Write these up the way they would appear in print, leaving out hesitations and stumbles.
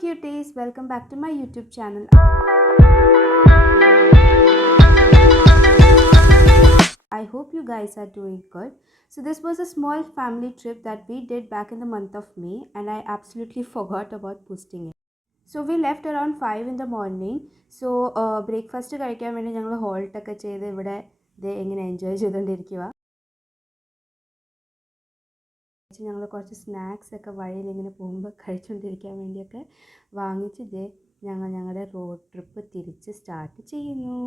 cuties, welcome back to my YouTube channel. I hope you guys are doing good. So this was a small family trip that we did back in the month of May and I absolutely forgot about posting it. So we left around 5 in the morning. So breakfast കഴിക്കാൻ വേണ്ടി ഞങ്ങൾ halt ഒക്കെ ചെയ്ത് ഇവിടെ എങ്ങനെ enjoy ചെയ്തുകൊണ്ടിരിക്കുക. ഞങ്ങൾ കുറച്ച് സ്നാക്സ് ഒക്കെ വഴിയിൽ ഇങ്ങനെ പോകുമ്പോൾ കഴിച്ചുകൊണ്ടിരിക്കാൻ വേണ്ടിയൊക്കെ വാങ്ങിച്ച് ഞങ്ങളുടെ റോഡ് ട്രിപ്പ് തിരിച്ച് സ്റ്റാർട്ട് ചെയ്യുന്നു.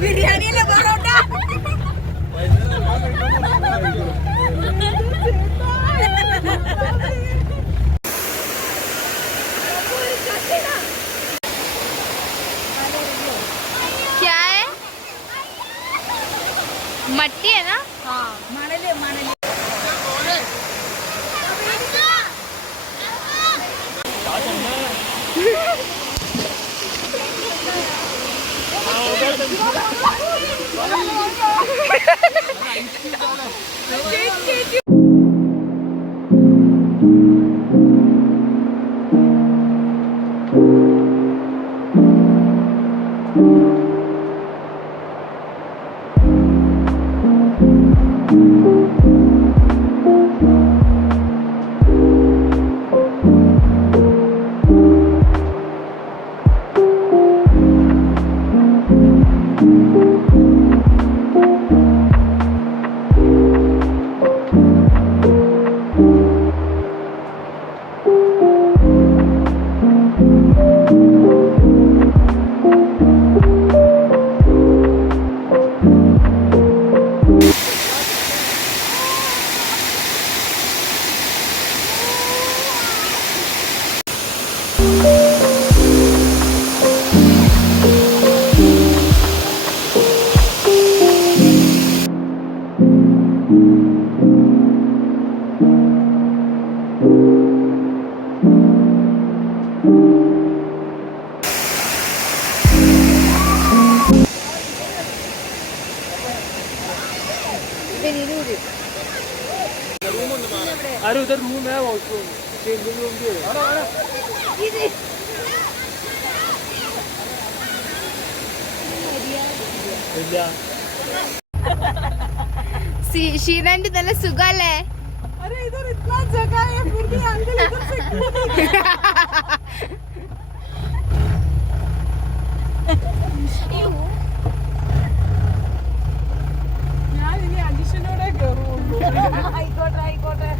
ബിരിയാണിയിലെ പൊറോട്ട क्या है मट्टी है ना हाँ मणल मणल अरे उधर रूम है वॉशरूम चेंजिंग रूम भी है शीनांटी നല്ല സുഖല്ലേ अरे इधर इतना जगह है फिर भी अंकल इधर से ഞാൻ ഇനി അജിഷനോടെ കേറുള്ളൂ ആയിക്കോട്ടെ ആയിക്കോട്ടെ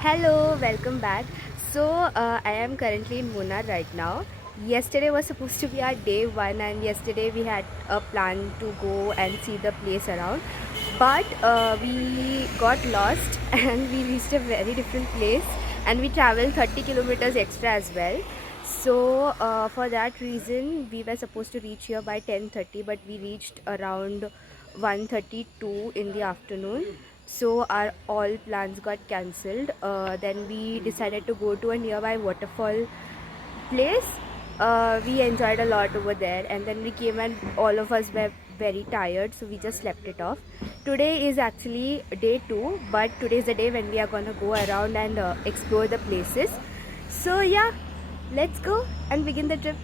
Hello, welcome back. So I am currently in Munnar right now. Yesterday was supposed to be our day 1 and yesterday we had a plan to go and see the place around, but we got lost and we reached a very different place and we traveled 30 kilometers extra as well. So for that reason we were supposed to reach here by 10:30, but we reached around 1:32 in the afternoon. So our all plans got cancelled. Then we decided to go to a nearby waterfall place. We enjoyed a lot over there, and then we came and all of us were very tired, so we just slept it off. Today is actually day 2, but today is the day when we are gonna go around and explore the places. So yeah, let's go and begin the trip.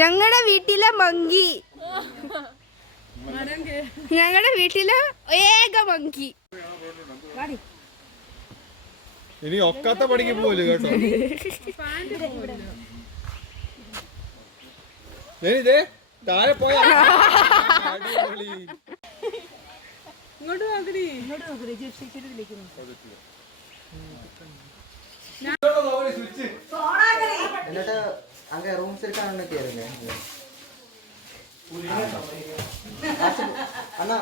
ഞങ്ങളുടെ വീട്ടിലെ monkey, ഞങ്ങളുടെ വീട്ടിലെ ഏക monkey. ഇനി ഒക്കാത്ത പണിക്ക് പോലും കേട്ടോ. ഇതേ താഴെ പോയാ ഇങ്ങോട്ട് നോക്കടി ജിപ്സിച്ചിട്ട് വിളിക്കുന്നു. എന്നിട്ട് അങ്ങ് റൂംസ് എടുക്കാണ് കയറുന്നേ അണ്ണാ.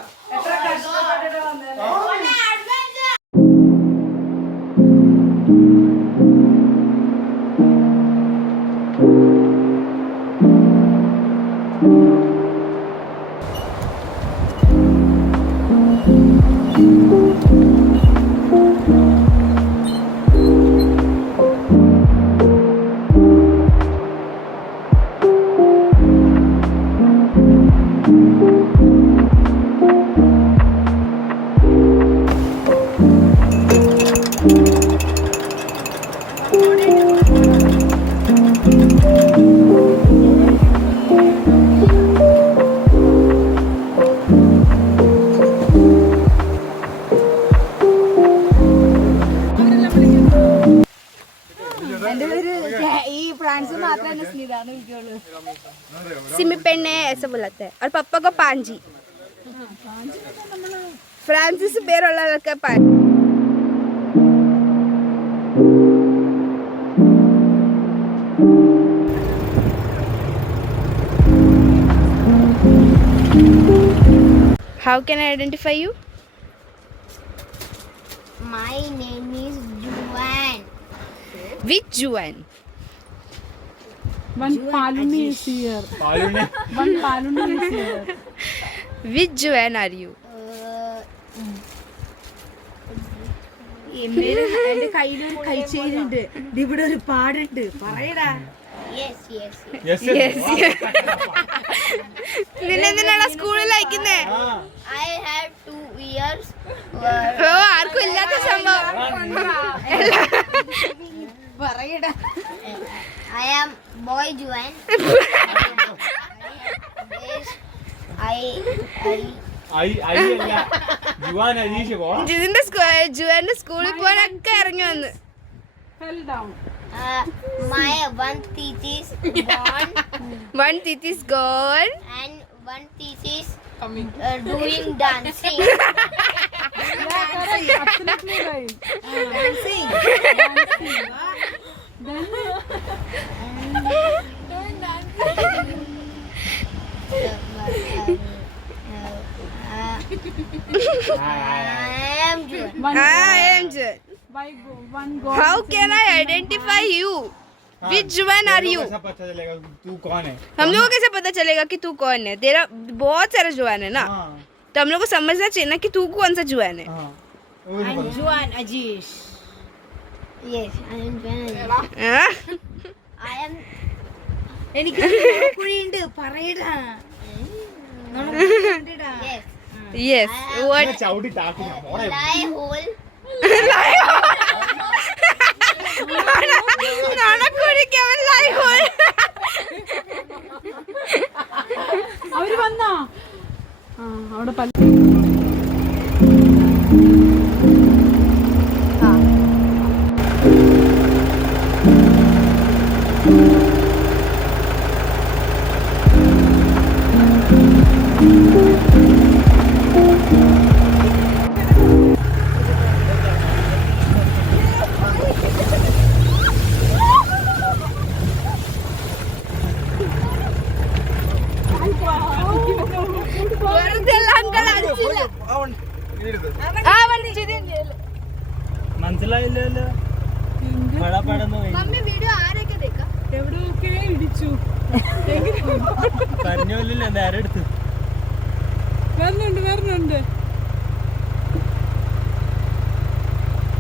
सिमी पेन्ने ऐसे बुलाते हैं और पापा को पांजी. फ्रांसिस पेरोला लड़का पांजी. How can I identify you? My name is Juan. Which Juan? One Paluni is here. One Paluni is here. Which Juan are you? എന്റെ കയ്യിലൊരു കൈച്ചേരുണ്ട് ഇവിടെ ഒരു പാടുണ്ട് പറയടാ. Yes, yes, yes. Yes, Yes. നിന്നെ എന്തിനാണ് സ്കൂളിൽ അയക്കുന്നേ? I have 2 years. ഓ ആർക്കും ഇല്ലാത്ത സംഭവം. പറയടാ. I am boy Juan. Yes, Juan Aneesh പോവാ. ജിതിന്റെ ജുവാന്റെ സ്കൂളിൽ പോകാനൊക്കെ ഇറങ്ങി വന്ന്. Fell down. my one teeth is gone One teeth is gone. and one teeth is doing dancing. Absolutely right. Dancing. Then I am Juan. one I am Juan. one God. How can I identify you? Which Juan are you? कैसा पता चलेगा तू कौन है? हम लोगों को कैसे पता चलेगा कि तू कौन है? तेरा बहुत सारा जुआन है ना, हाँ तो हम लोग को समझना चाहिए ना कि तू कौन सा जुआन है. हाँ वो नहीं पता. Juan Ajish. Yes, I am Juan. हाँ? I am എനിക്ക് കുഴിയുണ്ട് പറയടാ. yes. Yes. What? मैं चाउटी टाकू ना मोड़े. Lie hole. നാണക്കൂടി Kewal lie hole. അവര് വന്നോ? അവിടെ വെറുതെ അല്ല uncle അടിച്ചില്ല. ആ വണ്ടി ജിതിൻ ചെയ്യല്. മനസ്സിലായില്ലല്ലോ. പടപടന്ന് പോയി. മമ്മി വീഡിയോ ആരൊക്കെ ദേക്കാ? എവിടെയൊക്കെ ഇടിച്ചു. പറഞ്ഞോലില്ല നേരെ എടുത്ത്. വരുന്നുണ്ട്.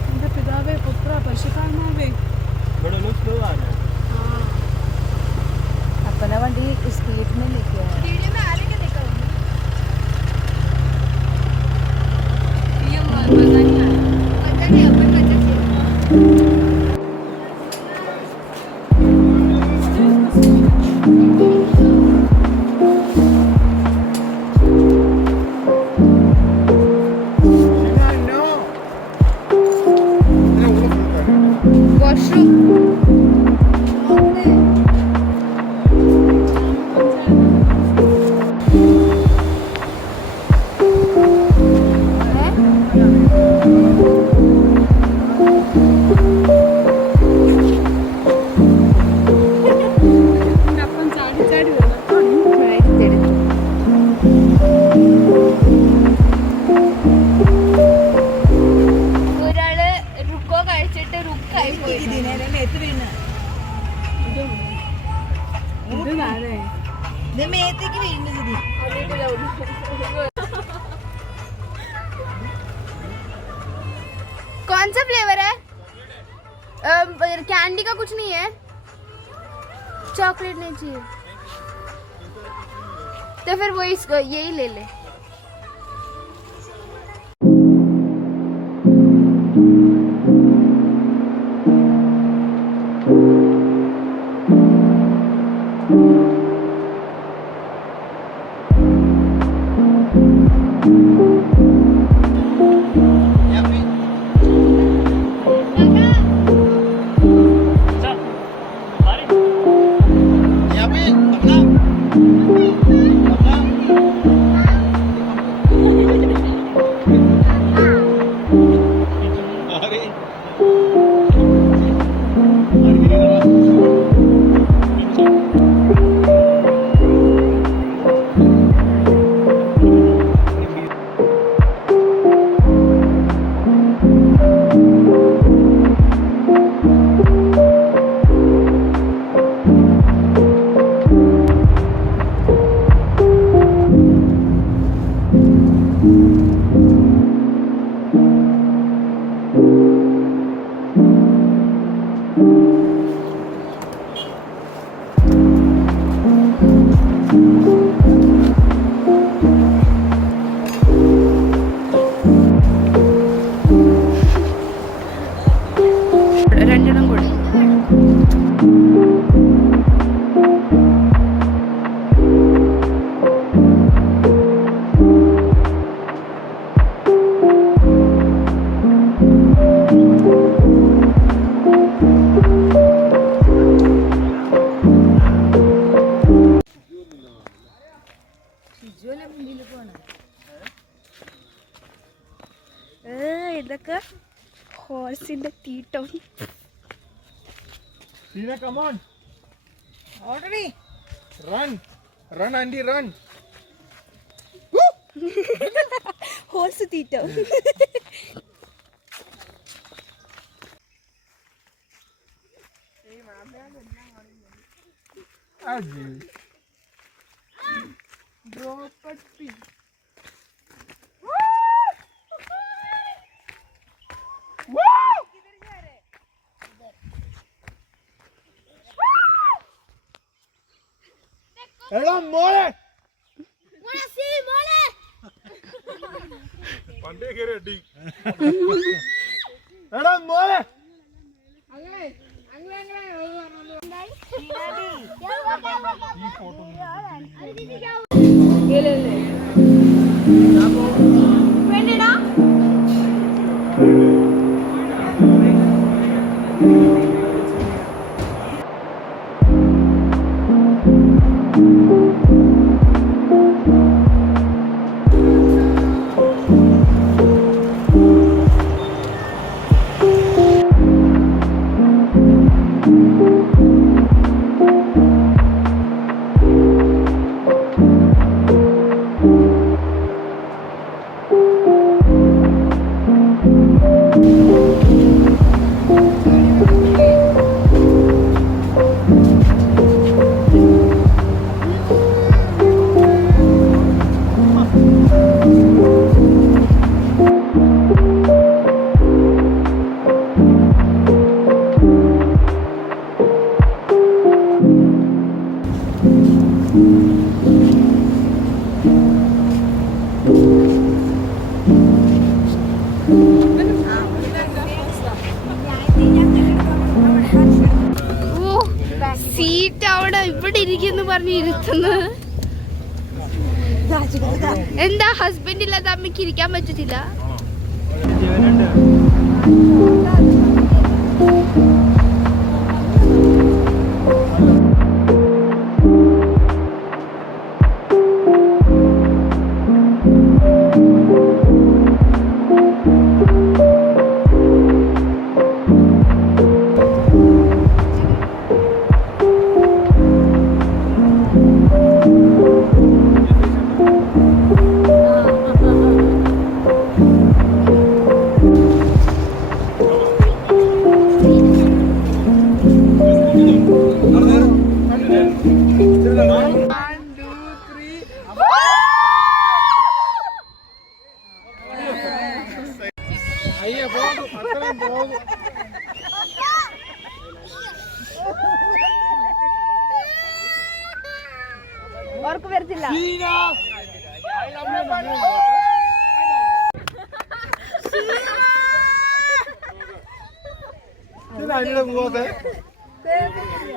എന്റെ പിതാവേ പുത്ര പരിശുദ്ധാത്മാവേ. बड़ा लोग स्लो आ रहे हैं. अपना वंडी स्पीड में लेके आया. വീഡിയോ में ആരൊക്കെ ദേക്കാ? ये मजा नहीं आया. पता नहीं अपन मजा से. वॉशरूम. अपन ചാടി വന്നു. ഒരാള് റുക്കോ കഴിച്ചിട്ട് റുക്കായി പോയി. ഇത് താഴെ. ഇത് മേത്തേക്ക് വീണ്ടും. कौन सा फ्लेवर है? कैंडी का कुछ नहीं है? चॉकलेट नहीं चाहिए तो फिर वो इसको यही ले ले. നോക്ക്, ഹോഴ്സിന്റെ തീട്ടം. Tina, come on. Already Run. Run, Andy, run. Horse തീറ്റം. Adi. Drop a pin. എടാ മോളെ പണ്ടേ കേറി അടി. എടാ മോളെ സീറ്റ് അവിടെ ഇവിടെ ഇരിക്കുന്നു പറഞ്ഞ് ഇരുത്തുന്നു. എന്താ ഹസ്ബൻഡ് ഇല്ലാത്ത അമ്മയ്ക്ക് ഇരിക്കാൻ പറ്റത്തില്ല? അയ്യ പോകും, അത്രയും പോകും. ഓർക്ക് വരത്തില്ല.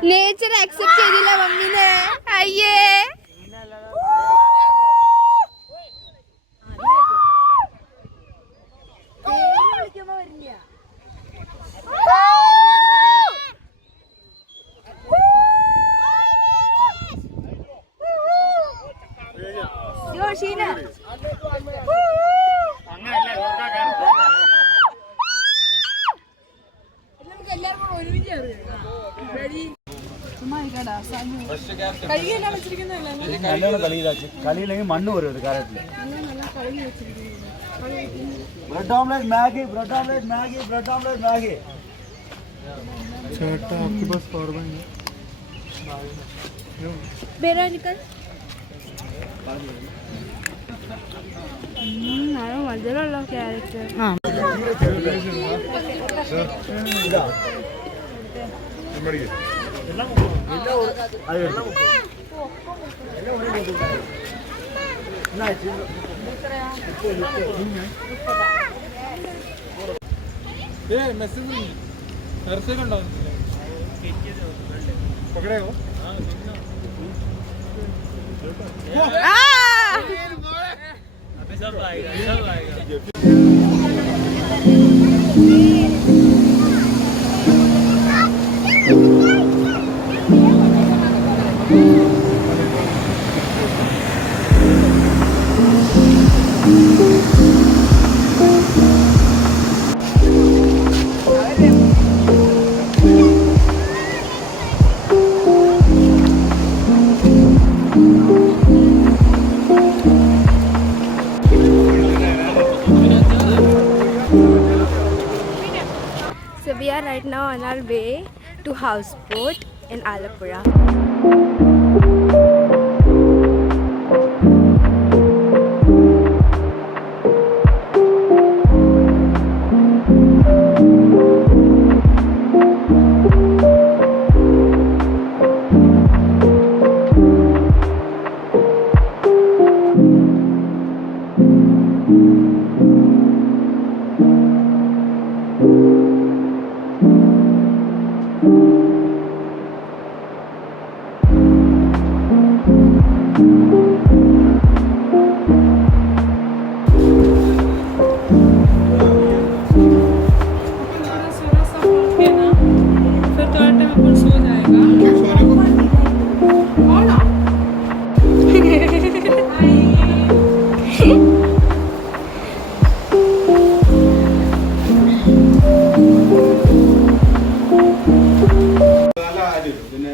നേച്ചർ അക്സെപ്റ്റ് ചെയ്തില്ല മമ്മീനെ. അയ്യേ കളിയില്ലെങ്കിൽ മണ്ണ് വരും ഇത് കാലത്തില്. Bread omelette Maggi, bread omelette Maggi, bread omelette Maggi. ചേട്ടാ आपके पास पावर बैंक है? बेरा निकल. മധുരമുള്ള ക്യാരറ്റ്. ഇതാ मैसेज घर से कंडा पकड़े हो अभी सब आएगा, सब आएगा. on our way to Houseboat in Alappuzha.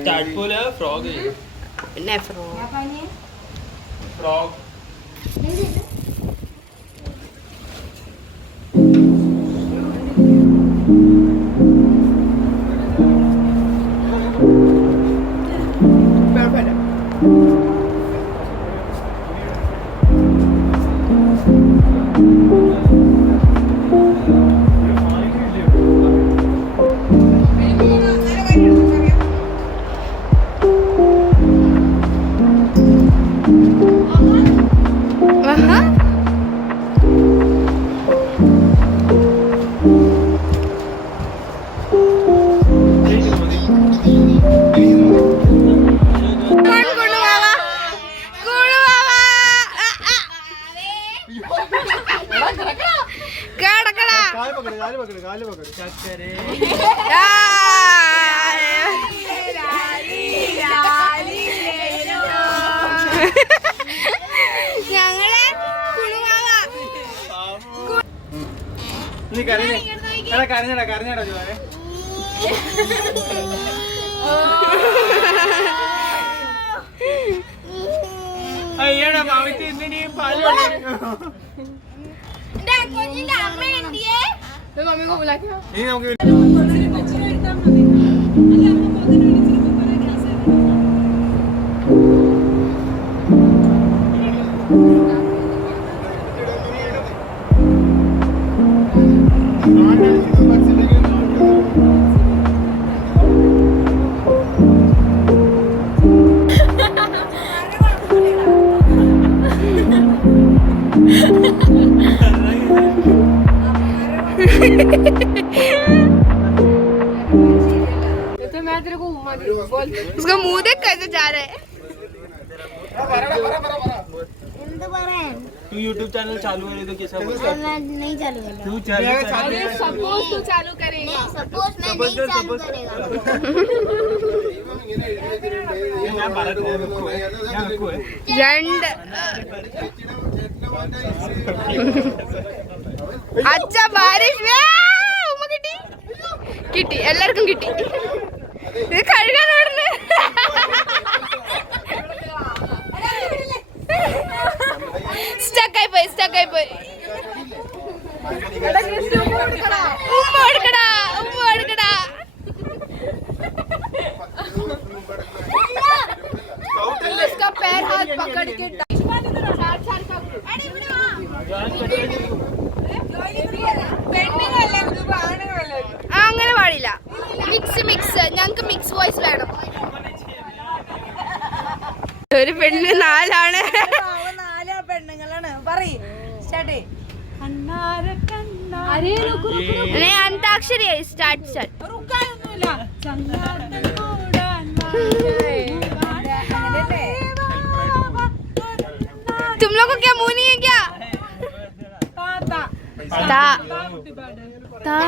Tadpole है frog है Nephro. frog गाली पकड़ നീ കരഞ്ഞടാ ജോനെ അയ്യടാ മാവിച്ച് ഇന്നിനി പാല് ഇനി നമുക്ക് उसका मुंह देख कैसे जा रहा है तू YouTube चैनल चालू करे तो कैसा बोल मैं नहीं चालू करेगा तू चालू सपोज तू चालू करेगा सपोज मैं नहीं चालू करेगा രണ്ട് അച്ഛ ബാരിഷ് കിട്ടി കിട്ടി എല്ലാവർക്കും കിട്ടി ഇത് കഴുകാൻ ഓടുന്നു സ്റ്റക്കായി പോയി ഉമ്മ കൊടുക്കടാ उसका पैर हाथ पकड़ के അങ്ങനെ പാടില്ല മിക്സ് ഞങ്ങക്ക് മിക്സ് വോയിസ് വേണം ഒരു പെണ്ണിന് 4 ആണ് പെണ്ണുങ്ങളാണ് പറയ് സ്റ്റാർട്ട് अंताक्षरी स्टार्ट तुम लोग को क्या मुंह नहीं है क्या ता ता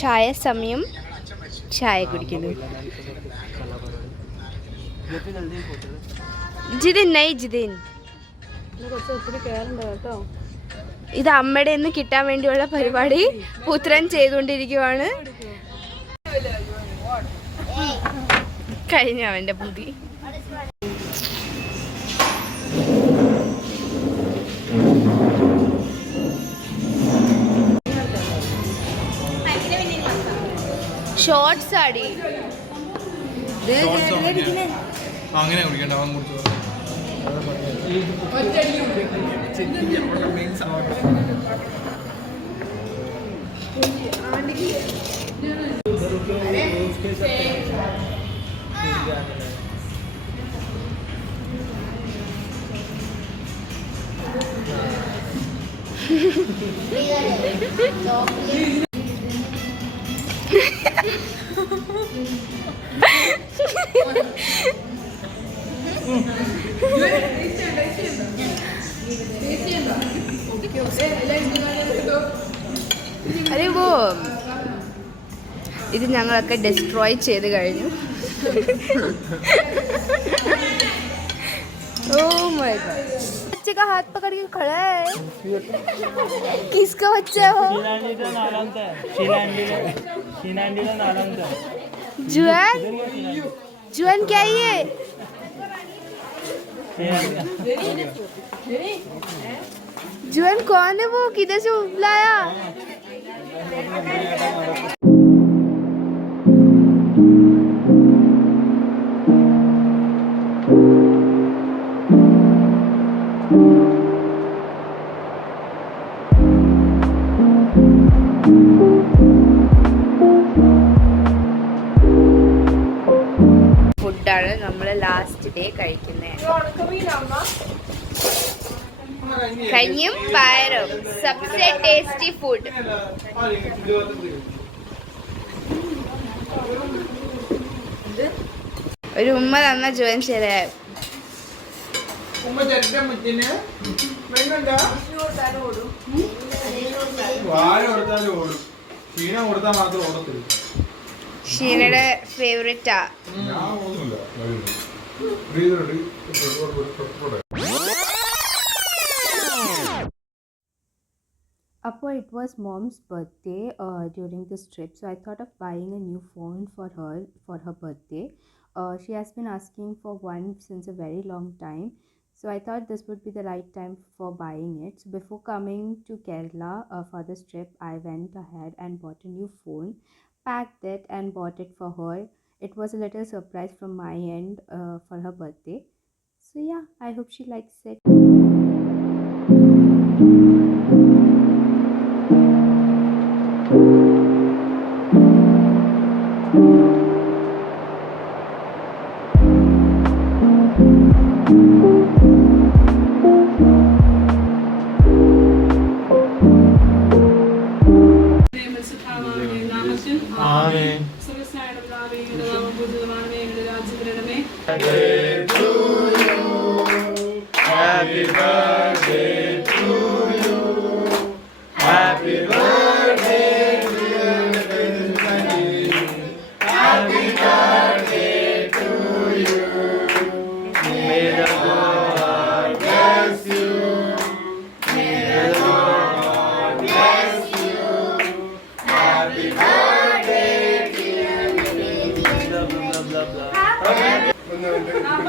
ചായ സമയം, ചായ കുടിക്കുന്നു. ജിതിൻ നൈ ജിതിൻ, ഇത് അമ്മയുടെ നിന്ന് കിട്ടാൻ വേണ്ടിയുള്ള പരിപാടി പുത്രൻ ചെയ്തുകൊണ്ടിരിക്കുവാണ്. കഴിഞ്ഞ അവന്റെ ബുദ്ധി. ഷോർട്സ് ആടി അങ്ങനെ കുടിക്കണ്ട, അവൻ കുടിച്ചു. അരെ വോ ഇത് ഞങ്ങളൊക്കെ ഡിസ്ട്രോയ് ചെയ്ത് കഴിഞ്ഞു. ओह माय गॉड, बच्चे का हाथ पकड़ के खड़ा है. किसका बच्चा हो? जुआन, जुआन क्या है? जुआन कौन है वो? किधर से बुलाया? ഫുഡാണ് നമ്മൾ ലാസ്റ്റ് ഡേ കഴിക്കുന്നത്. കഞ്ഞിയും പയറും, സബ്സെ ടേസ്റ്റി ഫുഡ്. ഒരു ഉമ്മ തന്ന ജോയിൻ ശരിയായ ഷീനയുടെ ഫേവറേറ്റാ. Appa, it was mom's birthday during this trip, so I thought of buying a new phone for her birthday. She has been asking for one since a very long time, so I thought this would be the right time for buying it. So before coming to Kerala for this trip, I went ahead and bought a new phone, packed it and bought it for her. It was a little surprise from my end for her birthday. So yeah, I hope she likes it.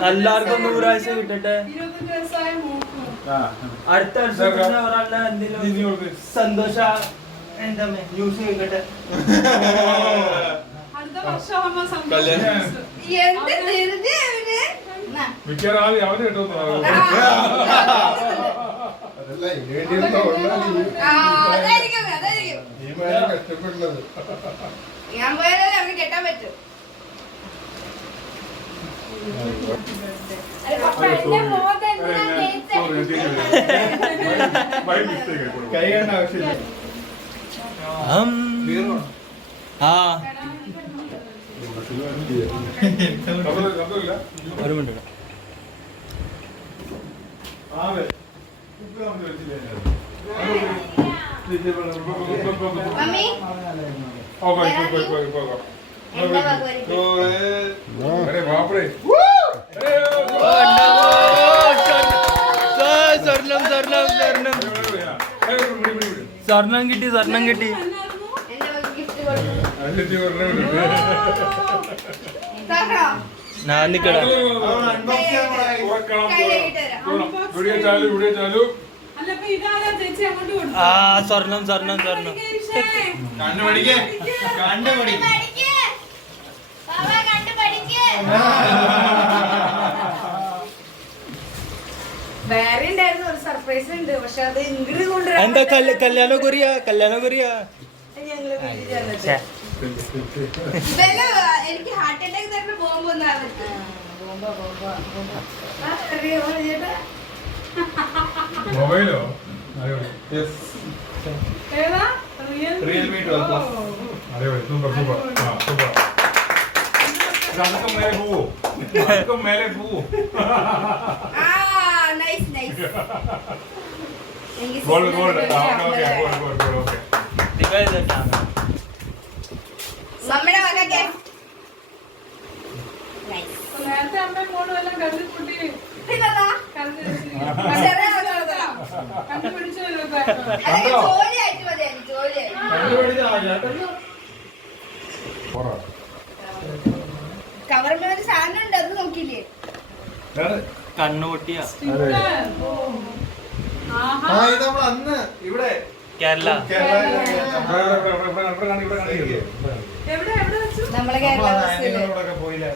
എല്ലാവർക്കും 100 ആഴ്ച കിട്ടട്ടെ. അടുത്ത വർഷം ഒരാളുടെ എന്തെങ്കിലും സന്തോഷ news കേൾക്കട്ടെ. അടുത്ത വർഷമാകുമ്പോ സംഭവിക്കും. എന്ത് ധൃതി അവന്. എന്നാ. മിക്കവാറും ആദ്യം അവന് കിട്ടുമെന്ന് അതായിരിക്കും. ഞാൻ പോയാലേ അവന് കെട്ടാൻ പറ്റും. കഴിയേണ്ട ആവശ്യമില്ല. ഒരു മിനിറ്റ് മമ്മി अरे बाप रे സ്വർണം കിട്ടി സ്വർണം കിട്ടി ഞാൻ നിക്കടാ വീഡിയോ ചാലു വീഡിയോ ചാലു അല്ല ഇപ്പൊ ഇതാരാ ചേച്ചി അങ്ങോട്ട് കൊടുത്തു. ആ സ്വർണം സ്വർണം സ്വർണം കണ്ണു പഠിക്കേ കണ്ണു പഠിക്കേ വേറെ ഉണ്ടായിരുന്നു ഒരു സർപ്രൈസ് ഉണ്ട്, പക്ഷെ അത് ഇങ്ങോട്ട് എന്താ കൊണ്ടുവരാൻ കല്യാണ കൊറിയ ഞങ്ങള് വീട്ടിൽ ചെന്നിട്ട്. എനിക്ക് ഹാർട്ട് അറ്റാക്ക് തന്നെ ബോംബ് മൊബൈലോ ഏതാ റിയൽമി 12 പ്ലസ് അടിപൊളി സൂപ്പർ സൂപ്പർ ആ സൂപ്പർ അതൊക്കെ മേലെ പോവോ nice nice gold gold okay gold gold okay നമ്മുടെ വക നേരത്തെ അമ്മയും മോളും എല്ലാം കണ്ടുകൂട്ടി കണ്ടുപിടിച്ചു ജോലിയായിട്ട് മതി ജോലിയായിട്ട് കവറിന്റെ ഒരു സാധനം ഉണ്ട്, അത് നോക്കിയില്ലേ? കണ്ണുപൊട്ടിയ ആ ഇത് നമ്മൾ അന്ന് ഇവിടെ കേരള എവിടെ എവിടെ വെച്ചു നമ്മളെ കേരള ബസ്സില്. പോയില്ലേ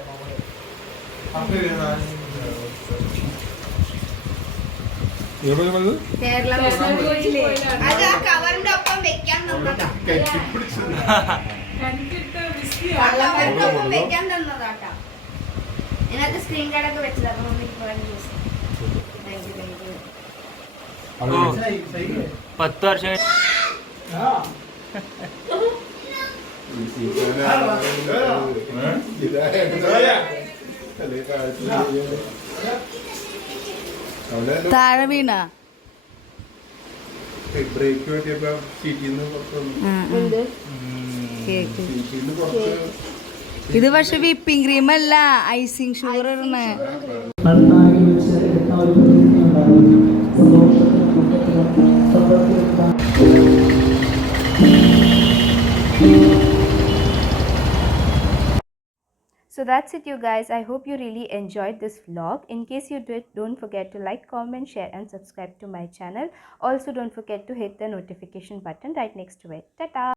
കേരള ബസ്സില്. അത് ആ കവറിന്റെ ഒപ്പം വെക്കാൻ തന്നതാ. കണ്ടിട്ട് വിസ്കി കവറിന്റെ ഒപ്പം വെക്കാൻ തന്നതാട്ടാ. ഇതിനകത്ത് സ്ക്രീൻ കാർഡൊക്കെ വെച്ചതാ. അപ്പൊ മമ്മിക്ക് പോകാൻ യൂസ് ചെയ്യാം. Thank you thank you. 10 വർഷം താഴെ വീണ ബ്രേക്ക് പറ്റിയപ്പോ സീറ്റിന്ന് ഇത് പക്ഷെ വിപ്പിംഗ് ക്രീം അല്ല, ഐസിങ് ഷുഗർ ഇടണേ. So that's it you guys. I hope you really enjoyed this vlog. In case you did, don't forget to like, comment, share and subscribe to my channel. Also don't forget to hit the notification button right next to it. Ta-ta!